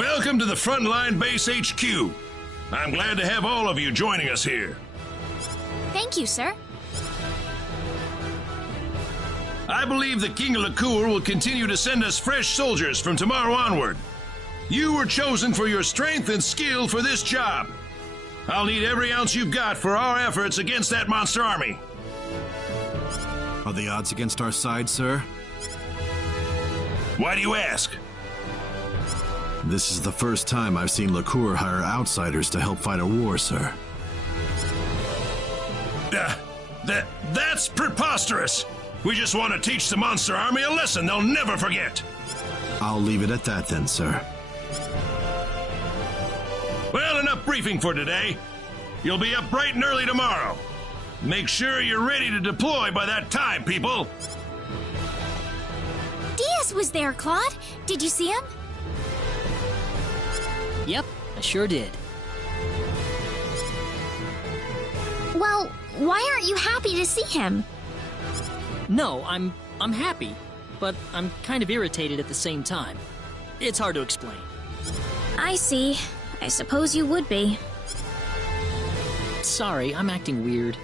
Welcome to the Frontline Base HQ. I'm glad to have all of you joining us here. Thank you, sir. I believe the King of Lacour will continue to send us fresh soldiers from tomorrow onward. You were chosen for your strength and skill for this job. I'll need every ounce you've got for our efforts against that monster army. Are the odds against our side, sir? Why do you ask? This is the first time I've seen Lacour hire outsiders to help fight a war, sir. That's preposterous. We just want to teach the monster army a lesson they'll never forget. I'll leave it at that then, sir. Well, enough briefing for today. You'll be up bright and early tomorrow. Make sure you're ready to deploy by that time, people. Diaz was there, Claude. Did you see him? Yep, I sure did. Well, why aren't you happy to see him? No, I'm happy, but I'm kind of irritated at the same time. It's hard to explain. I see. I suppose you would be. Sorry, I'm acting weird.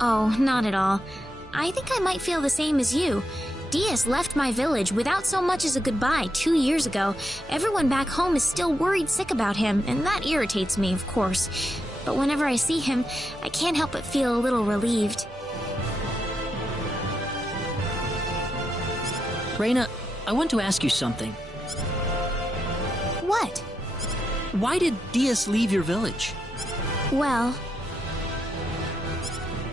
Oh, not at all. I think I might feel the same as you. Diaz left my village without so much as a goodbye 2 years ago. Everyone back home is still worried sick about him, and that irritates me, of course. But whenever I see him, I can't help but feel a little relieved. Reyna, I want to ask you something. What? Why did Diaz leave your village? Well...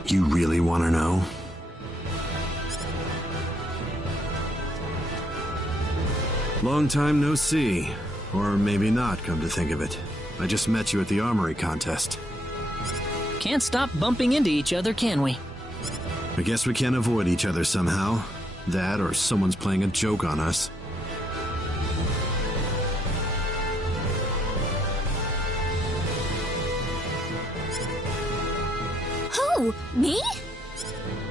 You really want to know? Long time no see. Or maybe not, come to think of it. I just met you at the armory contest. Can't stop bumping into each other, can we? I guess we can't avoid each other somehow. That or someone's playing a joke on us. Who? Me?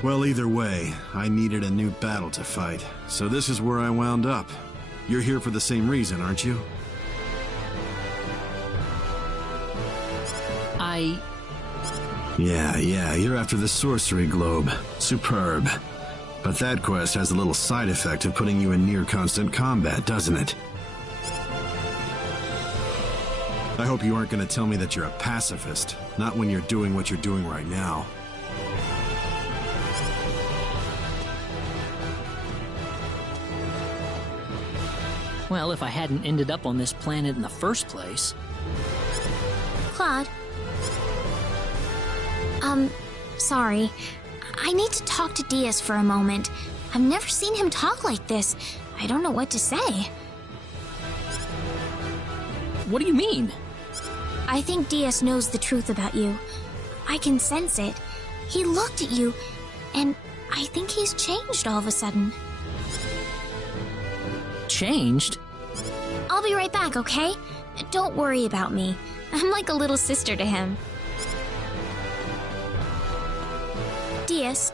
Well, either way, I needed a new battle to fight, so this is where I wound up. You're here for the same reason, aren't you? Yeah, you're after the sorcery globe. Superb. But that quest has a little side effect of putting you in near constant combat, doesn't it? I hope you aren't going to tell me that you're a pacifist, not when you're doing what you're doing right now. Well, if I hadn't ended up on this planet in the first place. Claude? Sorry. I need to talk to Diaz for a moment. I've never seen him talk like this. I don't know what to say. What do you mean? I think Diaz knows the truth about you. I can sense it. He looked at you, and I think he's changed all of a sudden. Changed? I'll be right back, okay? Don't worry about me. I'm like a little sister to him. Diaz.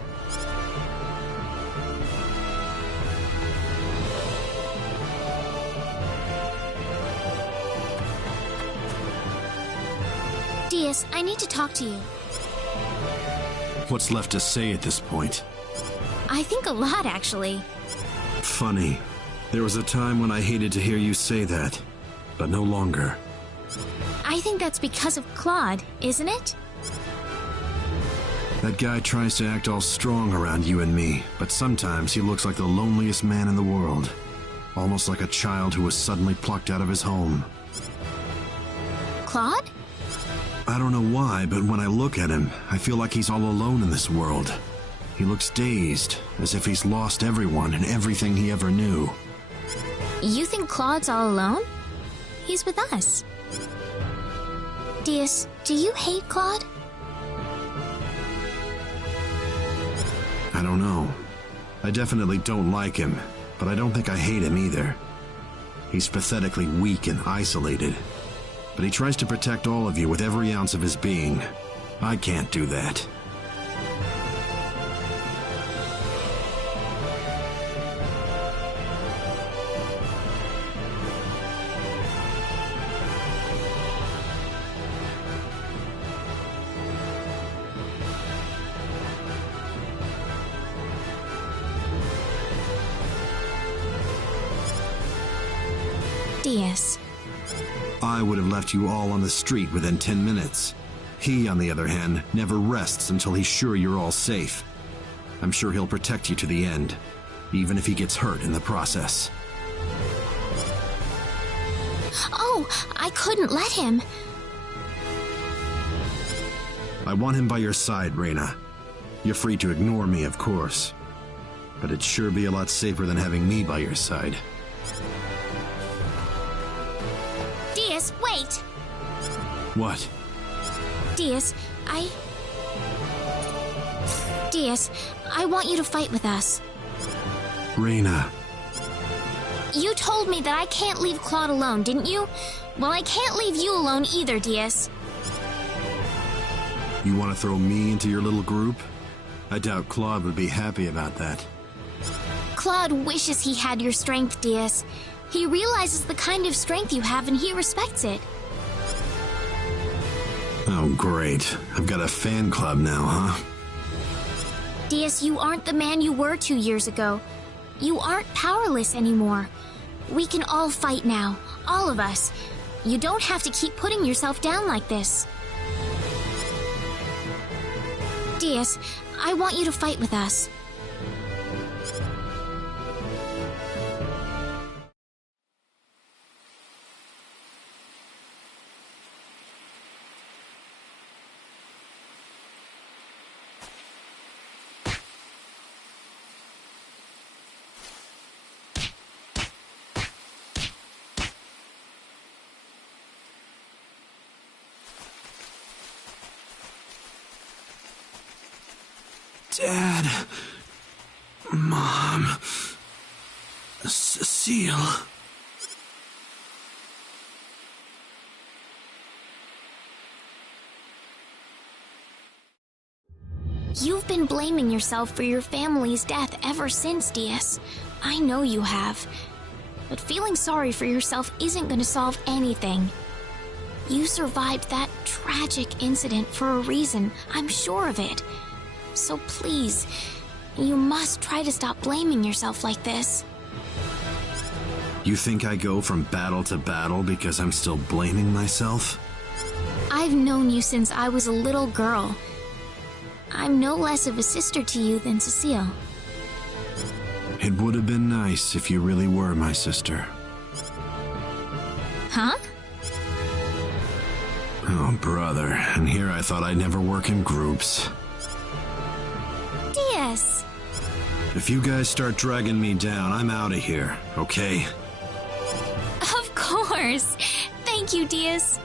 Diaz, I need to talk to you. What's left to say at this point? I think a lot, actually. Funny. There was a time when I hated to hear you say that, but no longer. I think that's because of Claude, isn't it? That guy tries to act all strong around you and me, but sometimes he looks like the loneliest man in the world. Almost like a child who was suddenly plucked out of his home. Claude? I don't know why, but when I look at him, I feel like he's all alone in this world. He looks dazed, as if he's lost everyone and everything he ever knew. You think Claude's all alone? He's with us. Diaz, do you hate Claude? I don't know. I definitely don't like him, but I don't think I hate him either. He's pathetically weak and isolated, but he tries to protect all of you with every ounce of his being. I can't do that. Diaz. I would have left you all on the street within 10 minutes. He, on the other hand, never rests until he's sure you're all safe. I'm sure he'll protect you to the end, even if he gets hurt in the process. Oh, I couldn't let him. I want him by your side, Reyna. You're free to ignore me, of course. But it'd sure be a lot safer than having me by your side. Diaz, wait! What? Diaz, Diaz, I want you to fight with us. Reyna. You told me that I can't leave Claude alone, didn't you? Well, I can't leave you alone either, Diaz. You want to throw me into your little group? I doubt Claude would be happy about that. Claude wishes he had your strength, Diaz. He realizes the kind of strength you have and he respects it. Oh, great. I've got a fan club now, huh? Diaz, you aren't the man you were 2 years ago. You aren't powerless anymore. We can all fight now, all of us. You don't have to keep putting yourself down like this. Diaz, I want you to fight with us. Dad. Mom. Cecile. You've been blaming yourself for your family's death ever since, Diaz. I know you have. But feeling sorry for yourself isn't going to solve anything. You survived that tragic incident for a reason, I'm sure of it. So please, you must try to stop blaming yourself like this. You think I go from battle to battle because I'm still blaming myself? I've known you since I was a little girl. I'm no less of a sister to you than Cecile. It would have been nice if you really were my sister. Huh? Oh, brother, and here I thought I'd never work in groups. Diaz! If you guys start dragging me down, I'm out of here, okay? Of course! Thank you, Diaz.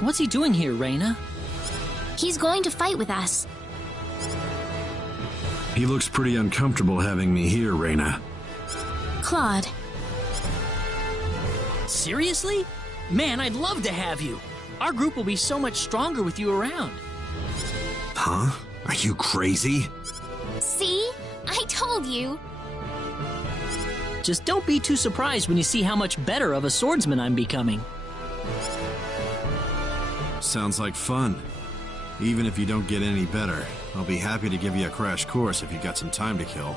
What's he doing here, Reina? He's going to fight with us. He looks pretty uncomfortable having me here, Reina. Claude. Seriously? Man, I'd love to have you. Our group will be so much stronger with you around. Huh? Are you crazy? See? I told you. Just don't be too surprised when you see how much better of a swordsman I'm becoming. Sounds like fun. Even if you don't get any better, I'll be happy to give you a crash course if you got some time to kill.